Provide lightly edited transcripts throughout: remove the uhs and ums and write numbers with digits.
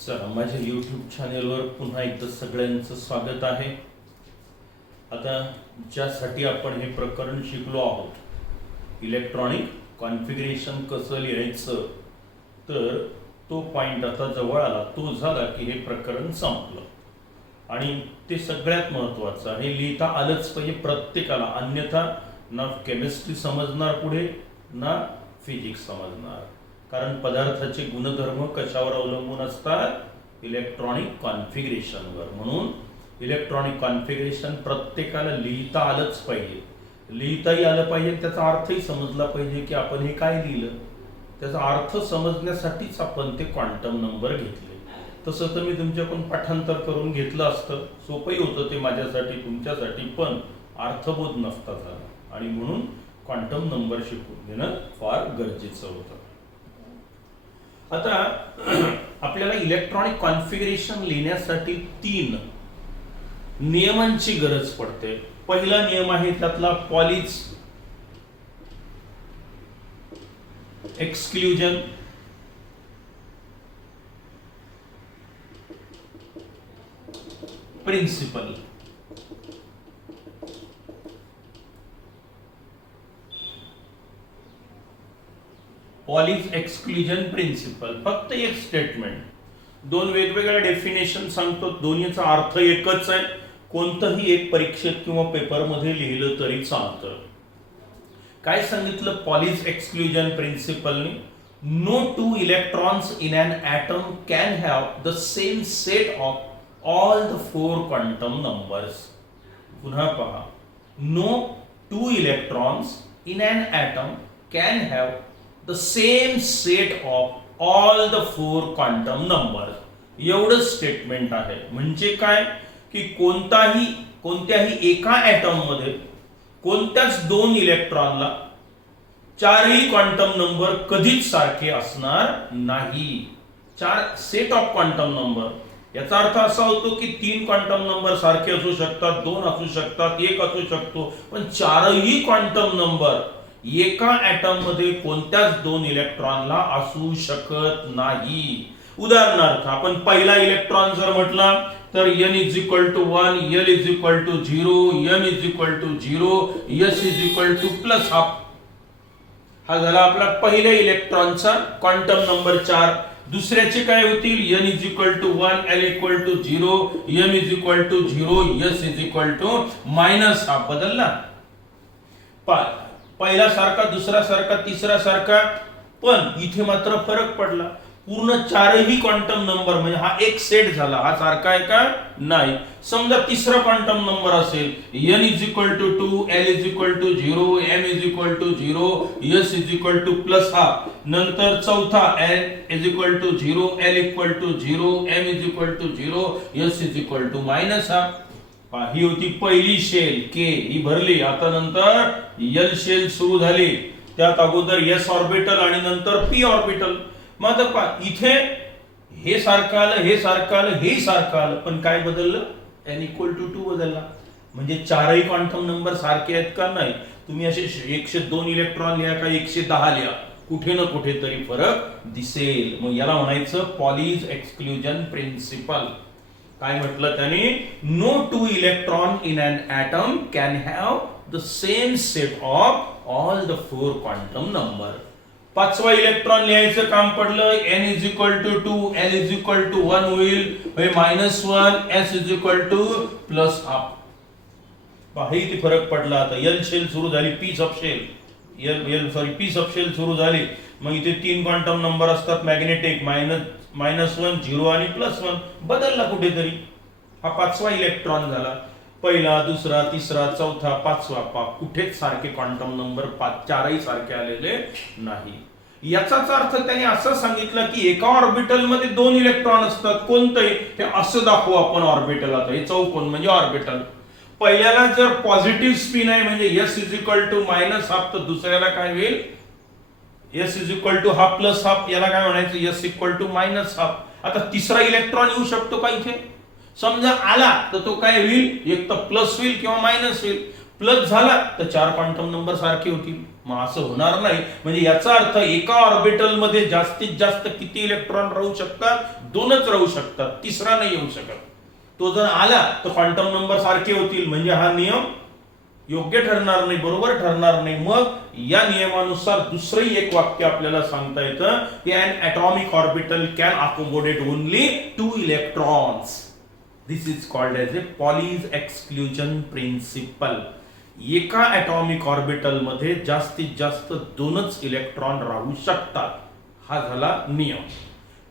चला माझ्या यूट्यूब चॅनेलवर पुन्हा एकदा सगळ्यांचं स्वागत आहे. आता ज्यासाठी आपण हे प्रकरण शिकलो आहोत, इलेक्ट्रॉनिक कॉन्फिगरेशन कसं लिहायचं, तर तो पॉइंट आता जवळ आला. तो झाला की हे प्रकरण संपलं. आणि ते सगळ्यात महत्त्वाचं आहे, लिहिता आलंच पाहिजे प्रत्येकाला, अन्यथा ना केमिस्ट्री समजणार पुढे ना फिजिक्स समजणार. कारण पदार्थाचे गुणधर्म कशावर अवलंबून असतात? इलेक्ट्रॉनिक कॉन्फिगरेशनवर. म्हणून इलेक्ट्रॉनिक कॉन्फिगरेशन प्रत्येकाला लिहिता आलंच पाहिजे. लिहिताही आलं पाहिजे, त्याचा अर्थही समजला पाहिजे की आपण हे काय लिहिलं. त्याचा अर्थ समजण्यासाठीच आपण ते क्वांटम नंबर घेतले. तसं तर मी तुमच्याकडून पाठांतर करून घेतलं असतं, सोपंही होतं ते माझ्यासाठी तुमच्यासाठी, पण अर्थबोध नसता झाला. आणि म्हणून क्वांटम नंबर शिकून घेणं फार गरजेचं होतं. आता आपल्याला इलेक्ट्रॉनिक कॉन्फिगरेशन लिहिण्यासाठी 3 नियमांची गरज पडते. पहिला नियम आहे त्यातला पॉलिज एक्सक्लुजन. प्रिन्सिपल. पॉलिज exclusion principal. फक्त एक स्टेटमेंट, 2 वेगवेगळ्या डेफिनेशन सांगतो, दोन्हीचा अर्थ एकच आहे. कोणतंही एक परीक्षेत किंवा पेपरमध्ये लिहिलं तरी चालतं. काय सांगितलं पॉलिज एक्सक्लुजन प्रिन्सिपलने? No 2 electrons in an atom can have the same set of all the 4 quantum numbers. पुन्हा पहा, no 2 electrons in an atom can have the same set of all the 4 quantum numbers. एवढं statement आहे. म्हणजे काय की कोणत्याही एका item मध्ये कोणत्याच 2 इलेक्ट्रॉनला 4ही क्वांटम नंबर कधीच सारखे असणार नाही. 4 सेट ऑफ क्वांटम नंबर, याचा अर्थ असा होतो की 3 क्वांटम नंबर सारखे असू शकतात, 2 असू शकतात, 1 असू शकतो, पण 4ही क्वांटम नंबर एका ॲटम मध्ये कोणत्याच 2 इलेक्ट्रॉनला असू शकत नाही. उदाहरणार्थ आपण पहिला इलेक्ट्रॉन जर म्हटला तर n = 1, l = 0, n = 0, s = +½ हा झाला आपला पहिल्या इलेक्ट्रॉनचा क्वांटम नंबर 4. दुसऱ्याचे काय होतील? n = 1, l = 0, m = 0, s = -½ बदलला. पहिला सारखा, दुसरा सारखा, तिसरा सारखा, पण इथे मात्र फरक पडला. पूर्ण 4ही क्वांटम नंबर, म्हणजे हा एक सेट झाला, हा सारखा आहे का? नाही. समजा तिसरा क्वांटम नंबर असेल n = 2, l = 0, m = 0, s = +½. नंतर चौथा n = 0, l = 0, m = 0, s = -½ ही होती पहिली शेल के, ही भरली. आता नंतर एल शेल सुरू झाली. त्यात अगोदर एस ऑर्बिटल आणि नंतर पी ऑर्बिटल. मग आता इथे हे सारखं आलं, हे सारखं आलं, हे सारखं आलं, पण काय बदललं? n = 2 बदलला. म्हणजे 4ही क्वांटम नंबर सारखे आहेत का? नाही. तुम्ही असे 102 इलेक्ट्रॉन लिहा का 110 लिहा, कुठे ना कुठे तरी फरक दिसेल. मग याला म्हणायचं पॉलिज एक्सक्लुजन प्रिन्सिपल. काय म्हटलं त्याने? No 2 electron in an atom can have the same set of all the 4 quantum number. 5वा इलेक्ट्रॉन लिहायचं काम पडलं. n = 2, l = 1 होईल, -1, s = +½ पहा इथे फरक पडला. आता एल शेल सुरू झाली, पी सबशेल, पी सबशेल सुरू झाली. मग इथे 3 क्वांटम नंबर असतात मॅग्नेटिक, -1, 0 आणि +1. बदलला कुठेतरी. हा 5वा इलेक्ट्रॉन झाला. पहिला, दुसरा, तिसरा, चौथा, 5वा कुठेच सारखे क्वांटम नंबर 4ही सारखे आलेले नाही. याचाच अर्थ त्याने असं सांगितलं की एका ऑर्बिटल मध्ये 2 इलेक्ट्रॉन असतात. कोणतंही हे असं दाखवू आपण ऑर्बिटल. आता हे चौकोन म्हणजे ऑर्बिटल. पहिल्याला जर पॉझिटिव्ह स्पिन आहे म्हणजे s = -½ तर दुसऱ्याला काय होईल? s = ½ + ½ याला काय म्हणायचं? s = -½ आता तिसरा इलेक्ट्रॉन येऊ शकतो का इथे? समजा आला तर तो काय होईल? एक तर प्लस होईल किंवा मायनस होईल. प्लस झाला तर 4 क्वांटम नंबर सारखे होतील. मग असं होणार नाही. म्हणजे याचा अर्थ एका ऑर्बिटल मध्ये जास्तीत जास्त किती इलेक्ट्रॉन राहू शकतात? 2च राहू शकतात, तिसरा नाही येऊ शकत. तो जर आला तर क्वांटम नंबर सारखे होतील, म्हणजे हा नियम योग्य ठरणार नाही, बरोबर ठरणार नाही. मग या नियमानुसार दुसरंही एक वाक्य आपल्याला सांगता येतं की an atomic orbital can accommodate only 2 electrons. This is called as a Pauli's exclusion principle. एका atomic orbital मध्ये जास्तीत जास्त 2च इलेक्ट्रॉन राहू शकतात, हा झाला नियम.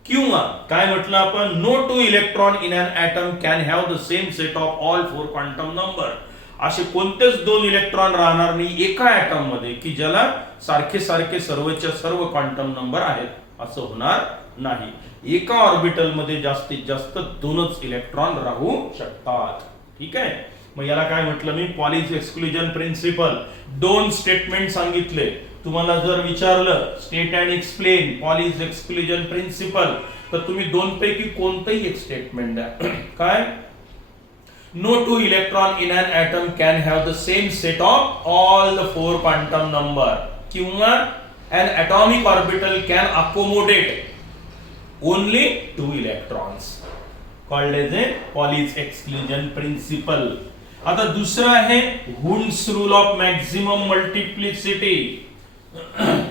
किंवा काय म्हटलं आपण? No 2 electron in an atom can have the same set of all 4 quantum number. असे कोणतेच 2 इलेक्ट्रॉन राहणार नाही एका ॲटम मध्ये की ज्याला सारखे सारखे सर्वच्या सर्व क्वांटम नंबर आहेत, असं होणार नाही. एका ऑर्बिटल मध्ये जास्तीत जास्त 2च इलेक्ट्रॉन राहू शकतात. ठीक आहे. मग याला काय म्हटलं मी? Pauli's exclusion principle. 2 स्टेटमेंट सांगितले. तुम्हाला जर विचारलं state and explain Pauli's exclusion principle, तर तुम्ही 2 पैकी कोणतंही एक स्टेटमेंट द्या. काय? No 2 electron in an atom can have the same set of all the 4 quantum number. किंवा an atomic orbital can accommodate only 2 electrons, called as a Pauli's exclusion principle. आता दुसरा आहे Hund's rule of maximum multiplicity.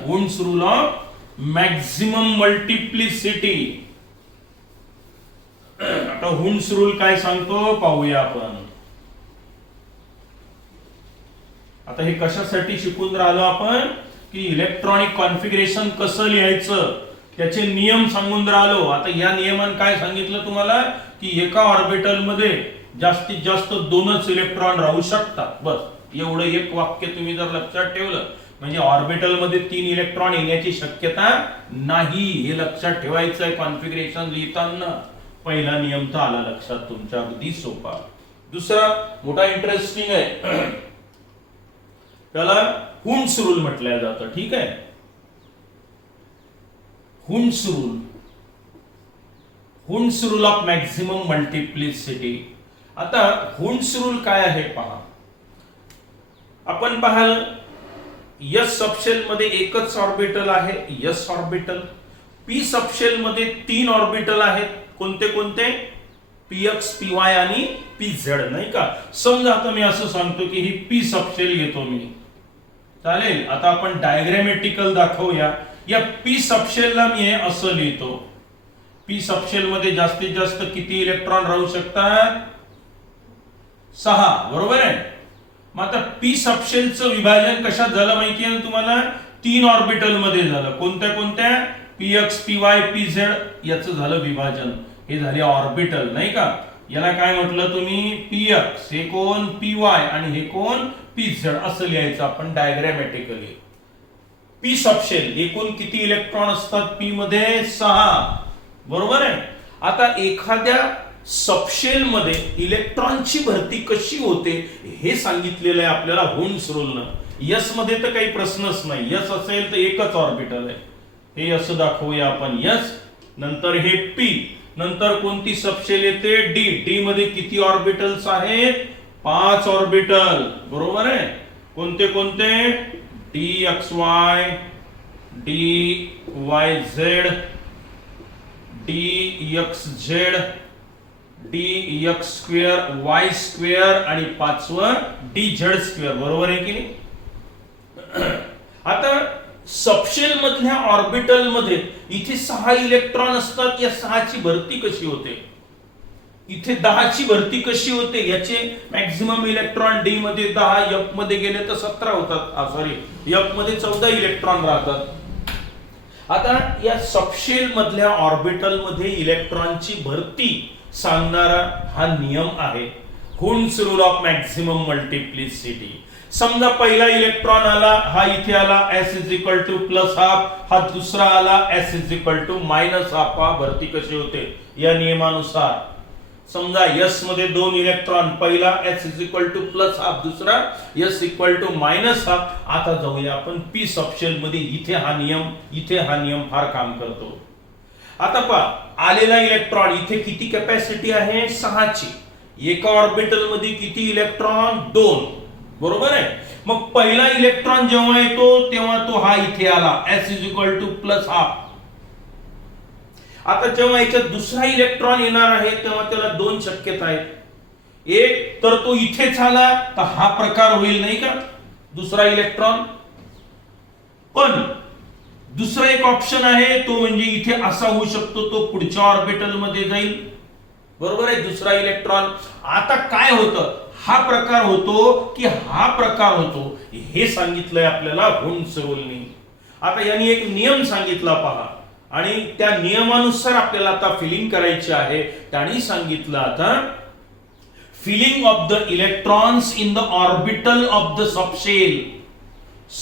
Hund's rule of maximum multiplicity. आता Hund's rule काय सांगतो पाहूया आपण. आता हे कशासाठी शिकून राहिलो आपण? की इलेक्ट्रॉनिक कॉन्फिगरेशन कसं लिहायचं त्याचे नियम सांगून राहिलो. आता या नियमान काय सांगितलं तुम्हाला? की एका ऑर्बिटल मध्ये जास्तीत जास्त 2च इलेक्ट्रॉन राहू शकतात. बस एवढं एक वाक्य तुम्ही जर लक्षात ठेवलं म्हणजे ऑर्बिटल मध्ये 3 इलेक्ट्रॉन येण्याची शक्यता नाही, हे लक्षात ठेवायचं आहे कॉन्फिगरेशन लिहिताना. पहिला नियम तर आला लक्षात तुमच्या, अगदी सोपा. दुसरा मोठा इंटरेस्टिंग आहे, त्याला हुन्स रूल म्हटलं जातं. ठीक आहे. Hund's rule, Hund's rule of maximum multiplicity. आता हुन्स रूल काय आहे पहा. आपण पाहाल एस सबशेल मध्ये एकच ऑर्बिटल आहे, एस ऑर्बिटल. पी सबशेल मध्ये 3 ऑर्बिटल आहेत. कोणते कोणते? px py आणि pz, नाही का? समजा आता मी असं सांगतो की ही p सबशेल घेतो मी, चालेल. आता आपण डायग्रामॅटिकल दाखवूया. या p सबशेलला मी हे असं लिहितो. p सबशेल मध्ये जास्तीत जास्त किती इलेक्ट्रॉन राहू शकतात? 6, बरोबर आहे. मग आता p सबशेलचं विभाजन कशात झालं माहिती आहे तुम्हाला? 3 ऑर्बिटल मध्ये झालं. कोणत्या कोणत्या? px py pz याचं झालं विभाजन. हे झाले ऑर्बिटल, नाही का? याला काय म्हटलं तुम्ही? px हे कोण? py आणि हे कोण? pz असं लिहायचं आपण डायग्रामॅटिकली. p सबशेल एकूण किती इलेक्ट्रॉन असतात p मध्ये? 6, बरोबर आहे. आता एखाद्या सबशेल मध्ये इलेक्ट्रॉनची भरती कशी होते हे सांगितलेलं आहे आपल्याला हुन्स रूलनं. यस मध्ये तर काही प्रश्नच नाही. यस असेल तर एकच ऑर्बिटल आहे, हे असं दाखवूया आपण. यस नंतर हे पी, नंतर कोणती सबशेल येते? डी. डी मध्ये किती ऑर्बिटल्स आहेत? 5 ऑर्बिटल, बरोबर आहे. कोणते कोणते? D x Y, D Y Z, D x Z, D x square, Y square आणि 5वं डी झेड स्क्वेअर, बरोबर आहे की नाही? आता सबशेल मधल्या ऑर्बिटल मध्ये इथे 6 इलेक्ट्रॉन असतात. या 6ची भरती कशी होते? इथे 10ची भरती कशी होते? याचे मॅक्झिमम इलेक्ट्रॉन डी मध्ये 10, एफ मध्ये गेले तर 17 होतात. सॉरी, एफ मध्ये 14 इलेक्ट्रॉन राहतात. आता या सबशेल मधल्या ऑर्बिटल मध्ये इलेक्ट्रॉनची भरती सांगणारा हा नियम आहे Hund's rule of maximum multiplicity. समजा पहिला इलेक्ट्रॉन आला, हा इथे आला, s is equal to plus half. हा दुसरा आला, s is equal to minus half. हा भरती कशी होते या नियमानुसार? समजा s मध्ये 2 इलेक्ट्रॉन, पहिला s is equal to plus half, दुसरा s equal to minus half. आता जाऊया आपण p सबशेल मध्ये. इथे हा नियम फार काम करतो. आता पहा, आलेला इलेक्ट्रॉन इथे किती कॅपॅसिटी आहे? 6ची. एका ऑर्बिटल मध्ये किती इलेक्ट्रॉन? 2. बरोबर आहे. मग पहिला इलेक्ट्रॉन जेव्हा येतो तेव्हा तो हा इथे आला, S is equal to plus half. आता जेव्हा याच्यात दुसरा इलेक्ट्रॉन येणार आहे तेव्हा त्याला दोन शक्यता आहेत. एक तर तो इथेच आला तर हा प्रकार होईल नाही का, दुसरा इलेक्ट्रॉन. पण दुसरा एक ऑप्शन आहे तो म्हणजे इथे असा होऊ शकतो, तो पुढच्या ऑर्बिटल मध्ये जाईल. बरोबर आहे, दुसरा इलेक्ट्रॉन. आता काय होतं, हा प्रकार होतो की हा प्रकार होतो हे सांगितलंय आपल्याला हुंड्स रूलनी. आता यांनी एक नियम सांगितला पहा, आणि त्या नियमानुसार आपल्याला आता फिलिंग करायची आहे. त्यांनी सांगितलं आता filling of the electrons in the orbital of the subshell.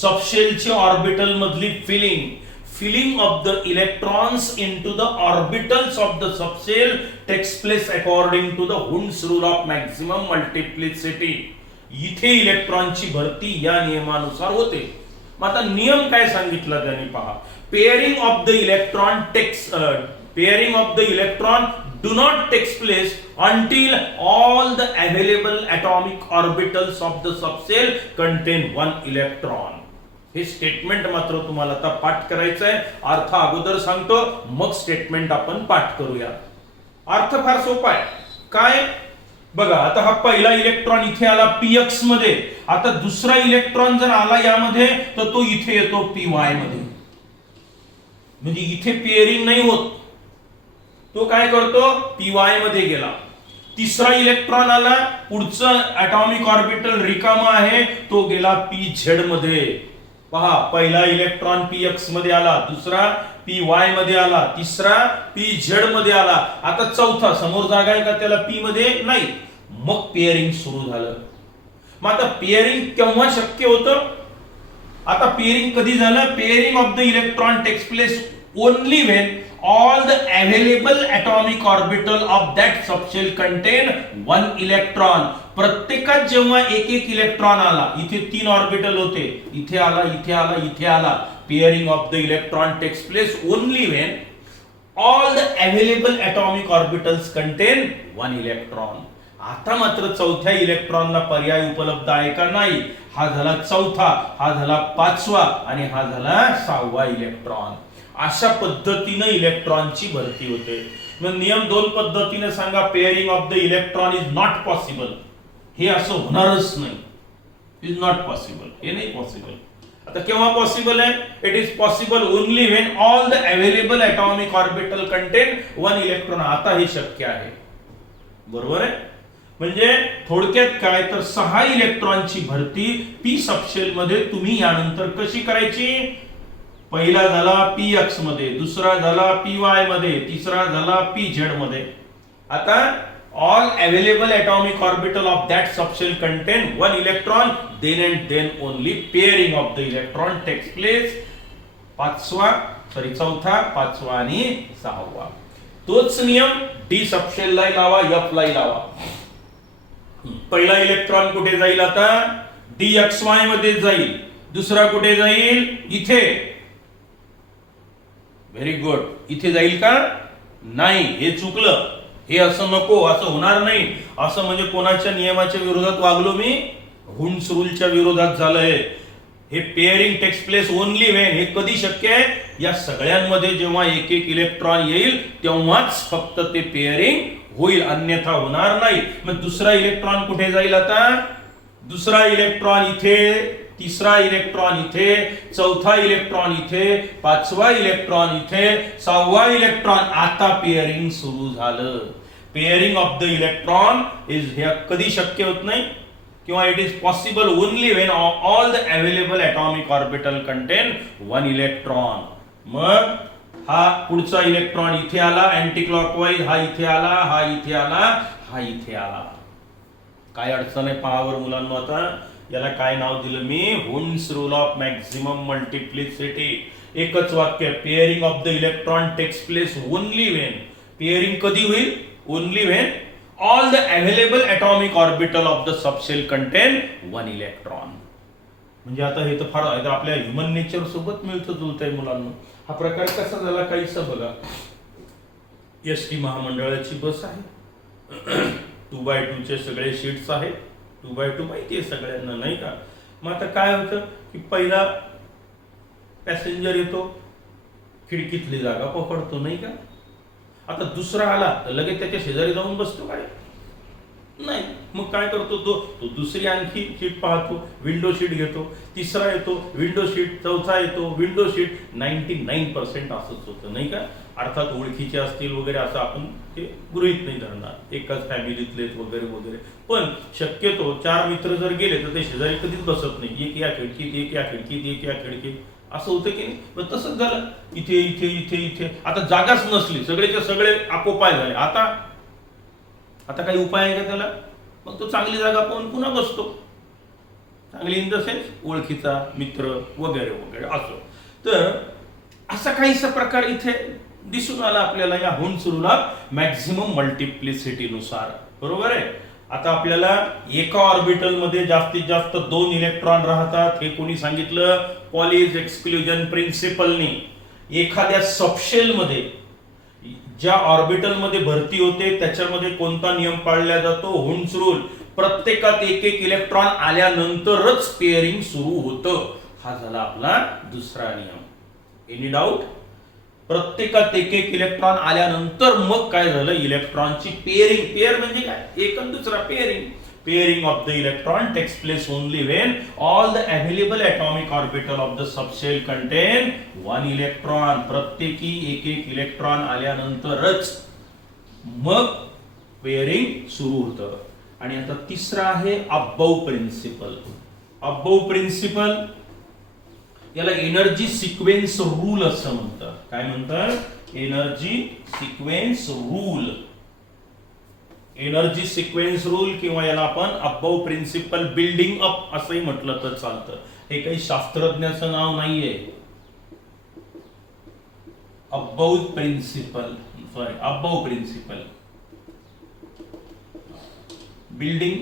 सबशेलची ऑर्बिटल मधली filling of the electrons into the orbitals of the subshell takes place according to the Hund's rule of maximum multiplicity. इथे इलेक्ट्रॉनची भरती या नियमानुसार होते. मग आता नियम काय सांगितला त्यांनी पहा. Pairing of the electron do not takes place until all the available atomic orbitals of the subshell contain one electron. हे स्टेटमेंट मात्र तुम्हाला आता पाठ करायचं आहे. अर्थ अगोदर सांगतो, मग स्टेटमेंट आपण पाठ करूया. अर्थ फार सोपा आहे. काय बघा, आता हा पहिला इलेक्ट्रॉन इथे आला px मध्ये. आता दुसरा इलेक्ट्रॉन जर आला यामध्ये तर तो इथे येतो py मध्ये. म्हणजे इथे पेअरिंग नाही होत, तो काय करतो py मध्ये गेला. तिसरा इलेक्ट्रॉन आला, पुढचं ॲटॉमिक ऑर्बिटल रिकामा आहे, तो गेला pz मध्ये. पहा, पहिला इलेक्ट्रॉन px मध्ये आला, दुसरा py मध्ये आला, तिसरा pz मध्ये आला. आता चौथा समोर जागा आहे का त्याला p मध्ये नाही. मग पेअरिंग सुरू झालं. मग आता पेअरिंग केव्हा शक्य होतं. आता पेअरिंग कधी झालं, pairing of the electron takes place only when all the available atomic orbital of that subshell contain one electron. प्रत्येकात जेव्हा एक एक इलेक्ट्रॉन आला, इथे तीन ऑर्बिटल होते, इथे आला, इथे आला, इथे आला. Pairing of the electron takes place only when all the available atomic orbitals contain one electron. आता मात्र चौथ्या इलेक्ट्रॉनला पर्याय उपलब्ध आहे का नाही. हा झाला चौथा, हा झाला पाचवा आणि हा झाला सहावा इलेक्ट्रॉन. अशा पद्धतीने इलेक्ट्रॉनची भरती होते. मग नियम दोन पद्धतीने सांगा. Pairing of the electron is not possible. हे असं होणारच नाही, इज नॉट पॉसिबल, हे नाही पॉसिबल. आता केव्हा पॉसिबल आहे, it is possible only when all the available atomic orbital content one electron. आता हे शक्य आहे. बरोबर आहे. म्हणजे थोडक्यात काय तर 6 इलेक्ट्रॉनची भरती p सबशेल मध्ये तुम्ही यानंतर कशी करायची. पहिला झाला px मध्ये, दुसरा झाला py मध्ये, तिसरा झाला pz मध्ये. आता all available atomic orbital of that subshell contain one electron, then and then only pairing of the electron takes place. चौथा, पाचवा आणि सहावा. तोच नियम d सबशेल ला लावा, f ला लावा. पहिला इलेक्ट्रॉन कुठे जाईल, आता dxy मध्ये जाईल. दुसरा कुठे जाईल, इथे. Very good. इथे जाईल का नाही, हे चुकलं. हे असं नको, असं होणार नाही. असं म्हणजे कोणाच्या नियमाच्या विरोधात वागलो मी, हुंड्स रूलच्या विरोधात झालंय. हे pairing takes place only when. हे कधी शक्य आहे, या सगळ्यांमध्ये जेव्हा एक एक इलेक्ट्रॉन येईल तेव्हाच फक्त ते पेअरिंग होईल, अन्यथा होणार नाही. मग दुसरा इलेक्ट्रॉन कुठे जाईल, आता दुसरा इलेक्ट्रॉन इथे, तिसरा इलेक्ट्रॉन इथे, चौथा इलेक्ट्रॉन इथे, पाचवा इलेक्ट्रॉन इथे, सहावा इलेक्ट्रॉन. आता पेअरिंग सुरू झालं. Pairing of the electron is हे कधी शक्य होत नाही, किंवा it is possible only when all the available atomic orbital content one electron. मग हा पुढचा इलेक्ट्रॉन इथे आला अँटी क्लॉकवाईज, हा इथे आला, हा इथे आला, हा इथे आला. काय अडचण आहे पहावर मुलांना. आता याला काय नाव दिलं मी, Hund's rule of maximum multiplicity. एकच वाक्य. Pairing of the electron takes place only when. Pairing कधी होईल, only when all the available atomic orbital of the subshell contain one electron. म्हणजे आता हे तर फार आपल्या ह्युमन नेचर सोबत मिळतं जुळतंय मुलांना. हा प्रकार कसा झाला काहीसा बघा. एसटी महामंडळाची बस आहे, 2x2 चे सगळे शीट्स आहेत. 2x2 माहिती आहे सगळ्यांना नाही का. मग आता काय होतं की पहिला पॅसेंजर येतो, खिडकीतली जागा पकडतो नाही का. आता दुसरा आला तर लगेच त्याच्या शेजारी जाऊन बसतो काय, नाही. मग काय करतो तो दुसरी आणखी सीट पाहतो, विंडो सीट घेतो. तिसरा येतो विंडो सीट, चौथा येतो विंडो सीट. 99% असंच होतं नाही का. अर्थात ओळखीचे असतील वगैरे असं आपण ते गृहीत नाही धरणार, एकाच फॅमिलीतलेच वगैरे वगैरे. पण शक्यतो 4 मित्र जर गेले तर ते शेजारी कधीच बसत नाही. एक या खिडकीत, एक या खिडकीत, एक या खिडकीत, असं होतं की नाही. मग तसंच झालं इथे इथे इथे इथे. आता जागाच नसली, सगळेच्या सगळे आकोपाय झाले. आता काही उपाय आहे का त्याला. मग तो चांगली जागा पाहून पुन्हा बसतो, चांगली इन द सेन्स ओळखीचा मित्र वगैरे वगैरे असो. तर असा काहीसा प्रकार इथे दिसून आला आपल्याला या हुंस रूल ऑफ मॅक्झिमम मल्टिप्लिसिटी नुसार. बरोबर आहे. आता आपल्याला एका ऑर्बिटल मध्ये जास्तीत जास्त 2 इलेक्ट्रॉन राहतात हे कोणी सांगितलं, पॉलिस एक्सक्लुजन प्रिन्सिपलनी. एखाद्या सबशेल मध्ये ज्या ऑर्बिटल मध्ये भरती होते त्याच्यामध्ये कोणता नियम पाळला जातो, हुंस रूल. प्रत्येकात एक एक इलेक्ट्रॉन आल्यानंतरच पेअरिंग सुरू होतं. हा झाला आपला दुसरा नियम. Any doubt. प्रत्येकात एक एक इलेक्ट्रॉन आल्यानंतर मग काय झालं, इलेक्ट्रॉनची पेअरिंग. पेअर म्हणजे काय, एक आणि दुसरा pairing. Pairing of the electron takes place only when all the available atomic orbital of the subshell contain 1 electron. प्रत्येकी एक एक इलेक्ट्रॉन आल्यानंतरच मग पेअरिंग सुरू होतं. आणि आता तिसरा आहे अबव प्रिन्सिपल. अबव प्रिन्सिपल याला एनर्जी सिक्वेन्स रूल असं म्हणतात. काय म्हणतात, energy sequence rule. Energy sequence rule किंवा याला आपण अबव प्रिन्सिपल बिल्डिंग अप असंही म्हटलं तर चालतं. हे काही शास्त्रज्ञाचं नाव नाहीये. Aufbau principle, Aufbau principle building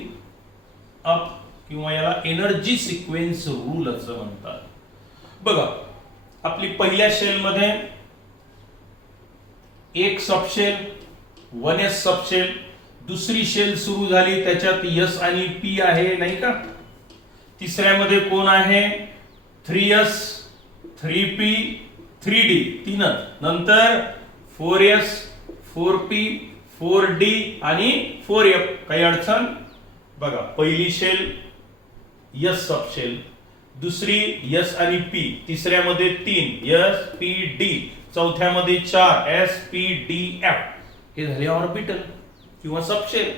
up किंवा याला एनर्जी सिक्वेन्स रूल असं म्हणतात. बघा, आपली पहिल्या शेल मध्ये एक सबशेल, 1s सबशेल. दुसरी शेल सुरू झाली त्याच्यात S आणि P आहे नाही का. तिसऱ्यामध्ये कोण आहे, 3s, 3p, 3d, तीनच. नंतर 4s, 4p, 4d आणि 4f. काही अडचण. बघा, पहिली शेल S सबशेल, दुसरी S आणि P, तिसऱ्यामध्ये 3 S P D, चौथ्यामध्ये 4 S P D F. हे झाले ऑर्बिटल किंवा सबशेल.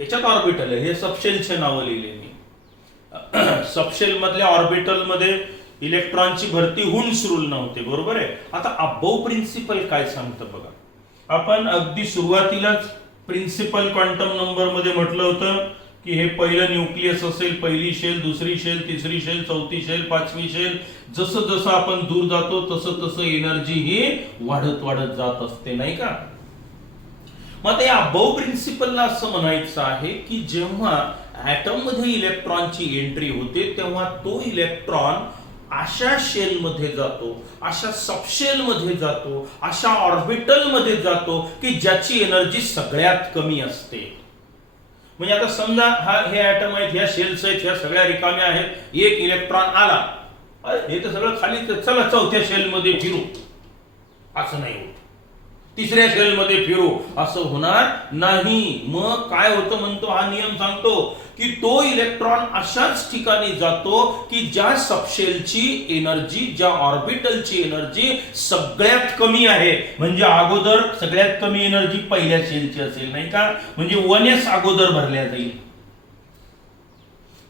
याच्यात ऑर्बिटल आहे, हे सबशेलचे नाव लिहिले मी. सबशेल मधल्या ऑर्बिटल मध्ये इलेक्ट्रॉनची भरती हुंस रूल नव्हते. बरोबर आहे. आता अबव प्रिन्सिपल काय सांगतं बघा. आपण अगदी सुरुवातीलाच प्रिन्सिपल क्वांटम नंबर मध्ये म्हटलं होतं की हे पहिलं न्यूक्लियस असेल, पहिली शेल, दुसरी शेल, तिसरी शेल, चौथी शेल, पाचवी शेल. जसं जसं आपण दूर जातो तसं तसं एनर्जी ही वाढत वाढत जात असते नाही का. मग या अबव प्रिन्सिपलला असं म्हणायचं आहे की जेव्हा ऍटम मध्ये इलेक्ट्रॉनची एंट्री होते तेव्हा तो इलेक्ट्रॉन अशा शेल मध्ये जातो, अशा सबशेल मध्ये जातो, अशा ऑर्बिटल मध्ये जातो की ज्याची एनर्जी सगळ्यात कमी असते. म्हणजे आता समजा हे ऍटम आहेत, ह्या शेल्स आहेत, ह्या सगळ्या रिकाम्या आहेत. एक इलेक्ट्रॉन आला, हे तर सगळं खाली, चला चौथ्या शेल मध्ये फिरू, असं नाही होत. तिसऱ्या शेल मध्ये फिरू, असं होणार नाही. मग काय होतं म्हणतो हा नियम सांगतो की तो इलेक्ट्रॉन अशाच ठिकाणी जातो की ज्या सबशेलची एनर्जी, ज्या ऑर्बिटलची एनर्जी सगळ्यात कमी आहे. म्हणजे अगोदर सगळ्यात कमी एनर्जी पहिल्या शेलची असेल नाही का. म्हणजे 1s अगोदर भरल्या जाईल.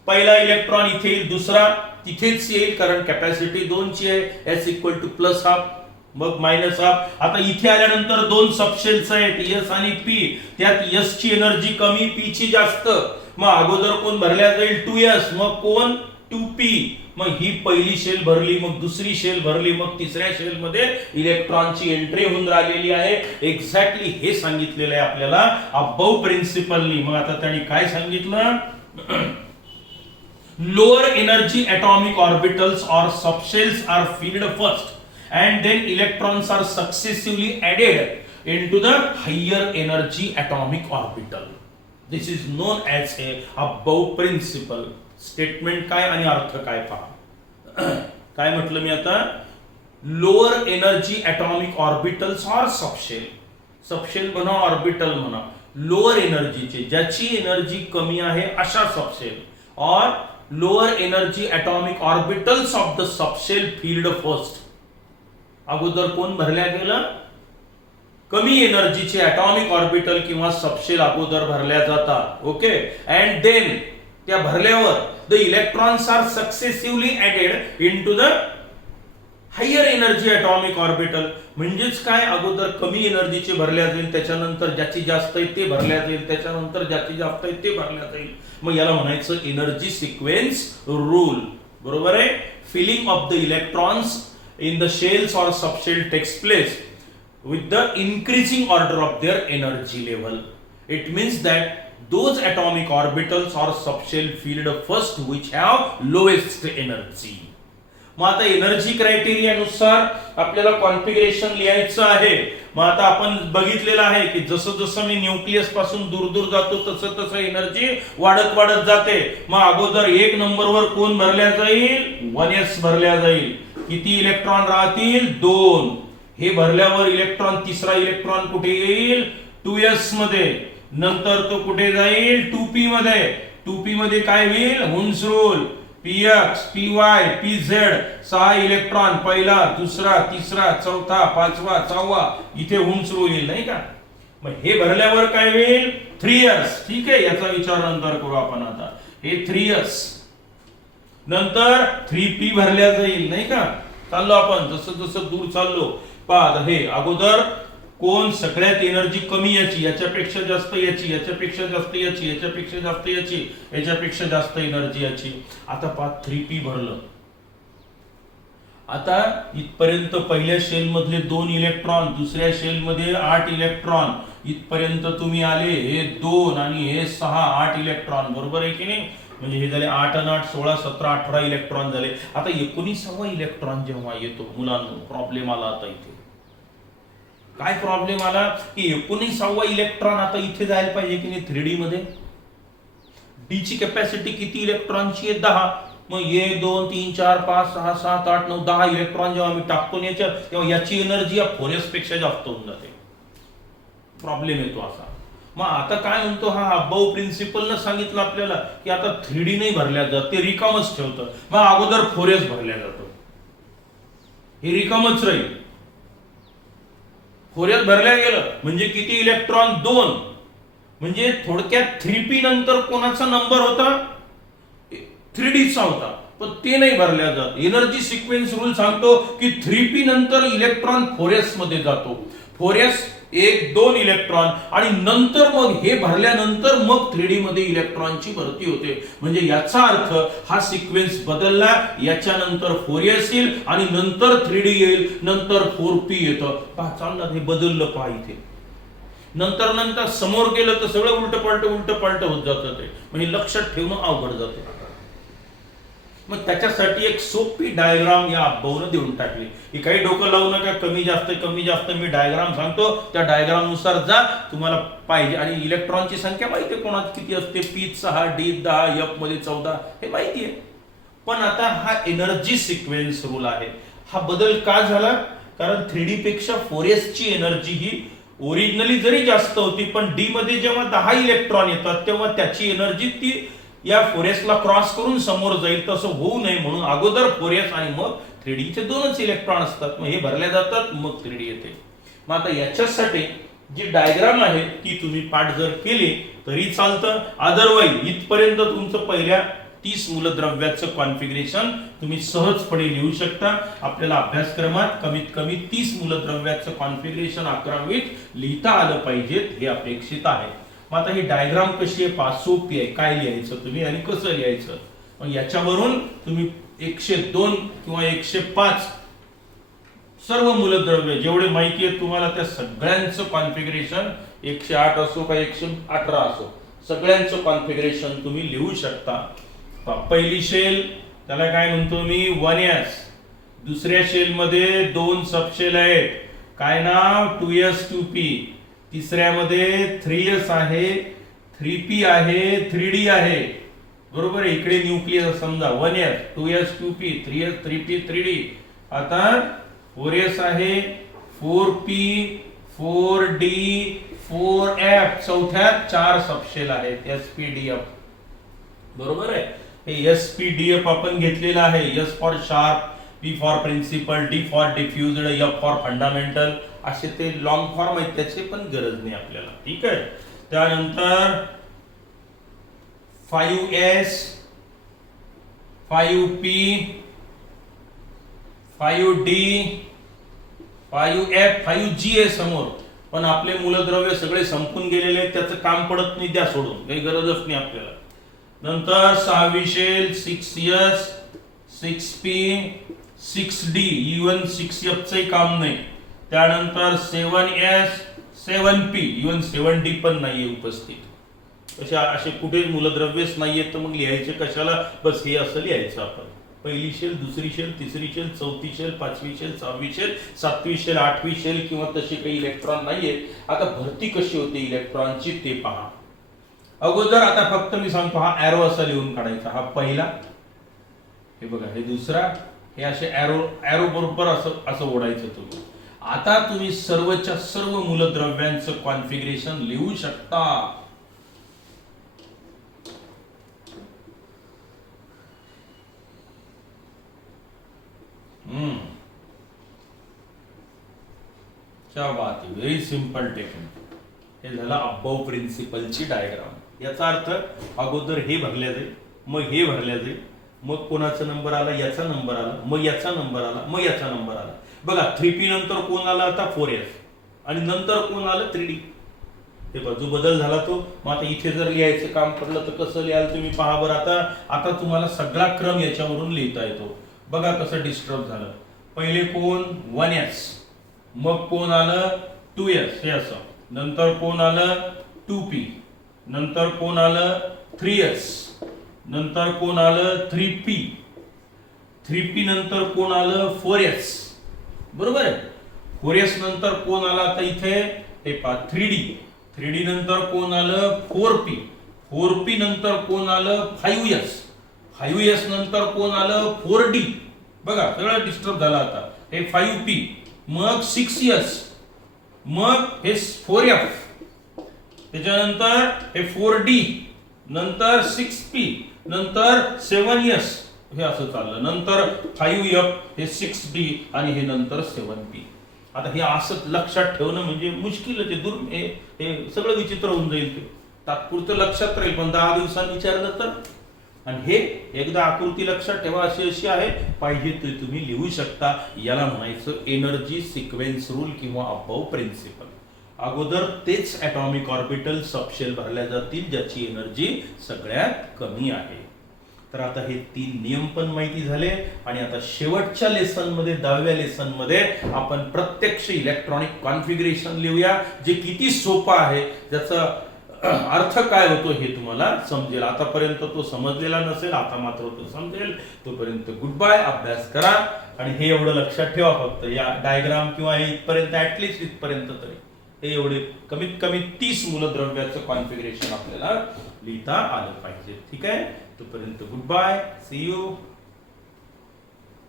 पहिला इलेक्ट्रॉन इथे येईल, दुसरा तिथेच येईल कारण कॅपॅसिटी 2 ची आहे. S = +½ मग -½ आता इथे आल्यानंतर 2 सबशेल्स आहेत, S आणि P. त्यात S ची एनर्जी कमी, P ची जास्त. मग अगोदर कोण भरल्या जाईल, 2s. मग कोण, 2p. मग ही पहिली शेल भरली, मग दुसरी शेल भरली, मग तिसऱ्या शेल मध्ये इलेक्ट्रॉनची एंट्री होऊन राहिलेली आहे. एक्झॅक्टली हे सांगितलेलं आहे आपल्याला अबव प्रिन्सिपलनी. मग आता त्यांनी काय सांगितलं, lower energy atomic orbitals or subshells are filled first and then electrons are successively added into the higher energy atomic orbital. This is known as a Aufbau principle. Statement काय आणि अर्थ काय पहा. काय म्हटलं मी आता, lower energy atomic orbitals or subshell, subshell म्हणा ऑर्बिटल म्हणा, लोअर एनर्जीचे ज्याची एनर्जी कमी आहे अशा subshell, or lower energy atomic orbitals of the subshell filled first. अगोदर कोण भरल्या गेलं, कमी एनर्जीचे ॲटॉमिक ऑर्बिटल किंवा सबशेल अगोदर भरल्या जातात. ओके, अँड देन त्या भरल्यावर the electrons R सक्सेसिव्हली added into the higher energy atomic orbital. म्हणजेच काय, अगोदर कमी एनर्जीचे भरल्या जाईल, त्याच्यानंतर ज्याची जास्त आहे ते भरल्या जाईल, त्याच्यानंतर ज्याची जास्त आहे ते भरल्या जाईल. मग याला म्हणायचं एनर्जी सिक्वेन्स रूल. बरोबर आहे. Filling of the electrons in the shells or subshell takes place with the increasing order of their energy level. It means that those atomic orbitals or subshell field first which have lowest energy. मग आता energy criteria नुसार आपल्याला configuration लिहायचं आहे. मग आता आपण बघितलेलं आहे की जसं जसं मी न्यूक्लियस पासून दूर दूर जातो तसं तसं एनर्जी वाढत वाढत जाते. मग अगोदर 1 नंबरवर कोण भरल्या जाईल, 1s भरल्या जाईल. किती इलेक्ट्रॉन राहतील, 2. हे भरल्यावर इलेक्ट्रॉन, तिसरा इलेक्ट्रॉन कुठे येईल, 2s मध्ये. नंतर तो कुठे जाईल, 2p मध्ये. 2p मध्ये काय होईल, Hund's rule, px py pz 6 electron, पहिला, दुसरा, तिसरा, चौथा, पाचवा, 6वा, इथे हुन्स रूल येईल नाही का. मग हे भरल्यावर काय होईल, 3s. ठीक आहे, याचा विचार नंतर करू आपण. आता हे 3s नंतर 3p भरल्या जाईल नाही का. चाललो आपण जसं जसं दूर चाललो. पहा हे अगोदर कोण सगळ्यात एनर्जी कमी याची, याच्यापेक्षा जास्त याची, याच्यापेक्षा जास्त याची, याच्यापेक्षा जास्त याची, याच्यापेक्षा जास्त एनर्जी याची. आता पहा 3p भरलं. आता इथपर्यंत पहिल्या शेल मधले 2 इलेक्ट्रॉन, दुसऱ्या शेल मध्ये 8 इलेक्ट्रॉन, इथपर्यंत तुम्ही आले, हे 2 आणि हे 6, 8 इलेक्ट्रॉन. बरोबर आहे की नाही. म्हणजे हे झाले 8 आणि 8 16 17 18 इलेक्ट्रॉन झाले. आता 19वा इलेक्ट्रॉन जेव्हा येतो, मुलांनो प्रॉब्लेम आला. आता इथे काय प्रॉब्लेम आला की 19वा इलेक्ट्रॉन आता इथे जायला पाहिजे की नाही 3D मध्ये. डी ची कॅपॅसिटी किती इलेक्ट्रॉनची आहे, 10. मग 1 2 3 4 5 6 7 8 9 10 इलेक्ट्रॉन जेव्हा मी टाकतो याच्या, तेव्हा याची एनर्जी या 4s पेक्षा जास्त होऊन जाते. प्रॉब्लेम येतो असा. मग आता काय म्हणतो हा अबाऊ प्रिन्सिपलनं सांगितलं आपल्याला की आता 3D नाही भरल्या जात, ते रिकामच ठेवतं. मग अगोदर 4s भरल्या जातो, हे रिकामच राहील. 4s भरल्या गेलं म्हणजे किती इलेक्ट्रॉन, 2. म्हणजे थोडक्यात 3p नंतर कोणाचा नंबर होता, 3D चा होता, पण ते नाही भरल्या जात. एनर्जी सिक्वेन्स रूल सांगतो की 3p नंतर इलेक्ट्रॉन 4s मध्ये जातो. 4s 1 2 इलेक्ट्रॉन आणि नंतर मग हे भरल्यानंतर मग 3D मध्ये इलेक्ट्रॉनची भरती होते. म्हणजे याचा अर्थ हा सिक्वेन्स बदलला. याच्यानंतर 4s येईल आणि नंतर 3D येईल, नंतर 4p येतं. पहा चाललं, हे बदललं. पहा इथे नंतर नंतर समोर गेलं तर सगळं उलट पलट होत जातं. ते म्हणजे लक्षात ठेवणं अवघड जातं. मग त्याच्यासाठी एक सोपी डायग्राम या अबाऊनं देऊन टाकली की काही डोकं लावू नका, कमी जास्त मी डायग्राम सांगतो, त्या डायग्राम नुसार जा, तुम्हाला पाहिजे. आणि इलेक्ट्रॉनची संख्या माहिती आहे कोणाची किती असते, p 6 d 10 f मध्ये 14, हे माहिती आहे. पण आता हा एनर्जी सिक्वेन्स रूल आहे. हा बदल का झाला, कारण 3D पेक्षा 4s ची एनर्जी ही ओरिजिनली जरी जास्त होती, पण d मध्ये जेव्हा 10 इलेक्ट्रॉन येतात तेव्हा त्याची एनर्जी ती या 4s ला क्रॉस करून समोर जाईल. तसं होऊ नये म्हणून अगोदर 4s आणि मग 3D चे 2च इलेक्ट्रॉन असतात. मग हे भरले जातात, मग 3D येते. मग आता याच्यासाठी जी डायग्राम आहे ती तुम्ही पाठ जर केली तरी चालतं. अदरवाईज इथपर्यंत तुमचं पहिल्या 30 मूलद्रव्याचं कॉन्फिगरेशन तुम्ही सहजपणे लिहू शकता. आपल्याला अभ्यासक्रमात कमीत कमी 30 मूलद्रव्याचं कॉन्फिगरेशन 11वीत लिहिता आलं पाहिजे, हे अपेक्षित आहे. मग आता ही डायग्राम कशी आहे, पास सोपी आहे. काय लिहायचं तुम्ही आणि कसं लिहायचं, मग याच्यावरून तुम्ही 102 किंवा 105 सर्व मूलद्रव्य जेवढे माहिती आहे तुम्हाला त्या सगळ्यांचं कॉन्फिगरेशन 108 असो का 118 असो, सगळ्यांचं कॉन्फिगरेशन तुम्ही लिहू शकता. पहिली शेल त्याला काय म्हणतो मी, 1s. दुसऱ्या शेल मध्ये 2 सबशेल आहेत, काय नाव, 2s 2p. तिसऱ्यामध्ये 3s आहे, 3p आहे, 3d आहे, बरोबर आहे. इकडे न्यूक्लियस समजा 1s 2s 2p 3s 3p 3d. आता 4s आहे, 4p 4d 4f, चौथ्यात 4 सबशेल आहेत sp-df, बरोबर आहे. हे sp-df आपण घेतलेलं आहे. S for sharp, P for principal, D for diffused, F for fundamental, असे ते लॉंग फॉर्म आहेत, त्याची पण गरज नाही आपल्याला. ठीक आहे. त्यानंतर 5s 5p 5d 5f 5g आहे समोर, पण आपले मूलद्रव्य सगळे संपून गेलेले आहेत, त्याचं काम पडत नाही, द्या सोडून, काही गरजच नाही आपल्याला. नंतर 6वी shell 6s 6p 6d, even 6f चंही काम नाही. त्यानंतर 7s 7p, इवन 7d पण नाहीये उपस्थित. असे कुठे मूलद्रव्यच नाहीये, तर मग लिहायचे कशाला, बस हे असं लिहायचं आपण. पहिली शेल, दुसरी शेल, तिसरी शेल, चौथी शेल, 5वी शेल, 6वी शेल, 7वी शेल, 8वी शेल, किंवा तशी काही इलेक्ट्रॉन नाहीये. आता भरती कशी होते इलेक्ट्रॉनची ते पहा. अगोदर आता फक्त मी सांगतो, हा एरो असा लिहून काढायचा. हा पहिला, हे बघा, हे दुसरा, हे असे एरो बरोबर असं ओढायचं तुम्ही. आता तुम्ही सर्वच्या सर्व मूलद्रव्यांचं कॉन्फिगरेशन लिहू शकता. क्या बात आहे, व्हेरी सिंपल टेक्निक. हे झालं अबव प्रिन्सिपलची डायग्राम. याचा अर्थ अगोदर हे भरल्या जाईल, मग हे भरल्या जाईल, मग कोणाचा नंबर आला, याचा नंबर आला, मग याचा नंबर आला, मग याचा नंबर आला. बघा 3p नंतर कोण आला, आता 4s, आणि नंतर कोण आलं 3d. हे बाजू बदल झाला तो. मग आता इथे जर लिहायचं काम पडलं तर कसं लिहाल तुम्ही पहा बरं. आता तुम्हाला सगळा क्रम याच्यावरून लिहिता येतो. बघा कसं डिस्टर्ब झालं. पहिले कोण 1s, मग कोण आलं 2s, हे असं. नंतर कोण आलं 2p, नंतर कोण आलं 3s, नंतर कोण आलं 3p, 3p नंतर कोण आलं 4s, बरोबर आहे. 4s नंतर कोण आला आता इथे, हे पहा 3d, 3d नंतर कोण आलं 4p, 4p नंतर कोण आलं 5s, 5s नंतर कोण आलं 4d. बघा सगळं डिस्टर्ब झालं आता. हे 5p, मग 6s, मग हे 4f, त्याच्यानंतर हे 4d, नंतर 6p, नंतर 7s, हे असं चाललं. नंतर 5f, हे 6d, आणि हे नंतर 7p. आता हे असं लक्षात ठेवणं म्हणजे मुश्किलच आहे. हे सगळं विचित्र होऊन जाईल. ते तात्पुरतं लक्षात राहील, पण 10 दिवसांनी विचारलं तर. आणि हे एकदा आकृती लक्षात ठेवा, अशी आहे, पाहिजे ते तुम्ही लिहू शकता. याला म्हणायचं एनर्जी सिक्वेन्स रूल किंवा अबव प्रिन्सिपल. अगोदर तेच ॲटॉमिक ऑर्बिटल सबशेल भरल्या जातील ज्याची एनर्जी सगळ्यात कमी आहे. तर आता हे 3 नियम पण माहिती झाले. आणि आता शेवटच्या लेसन मध्ये, 10व्या लेसन मध्ये आपण प्रत्यक्ष इलेक्ट्रॉनिक कॉन्फिगरेशन लिहूया, जे किती सोपं आहे, ज्याचा अर्थ काय होतो हे तुम्हाला समजेल. आतापर्यंत तो समजलेला नसेल, आता मात्र तो समजेल. तोपर्यंत गुड बाय. अभ्यास करा. आणि हे एवढं लक्षात ठेवा, फक्त या डायग्राम किंवा हे इथपर्यंत, ऍटलिस्ट इथपर्यंत तरी हे एवढे कमीत कमी 30 मूलद्रव्याचं कॉन्फिगरेशन आपल्याला लिहिता आलं पाहिजे. ठीक आहे. तोपर्यंत गुड बाय, सी यू.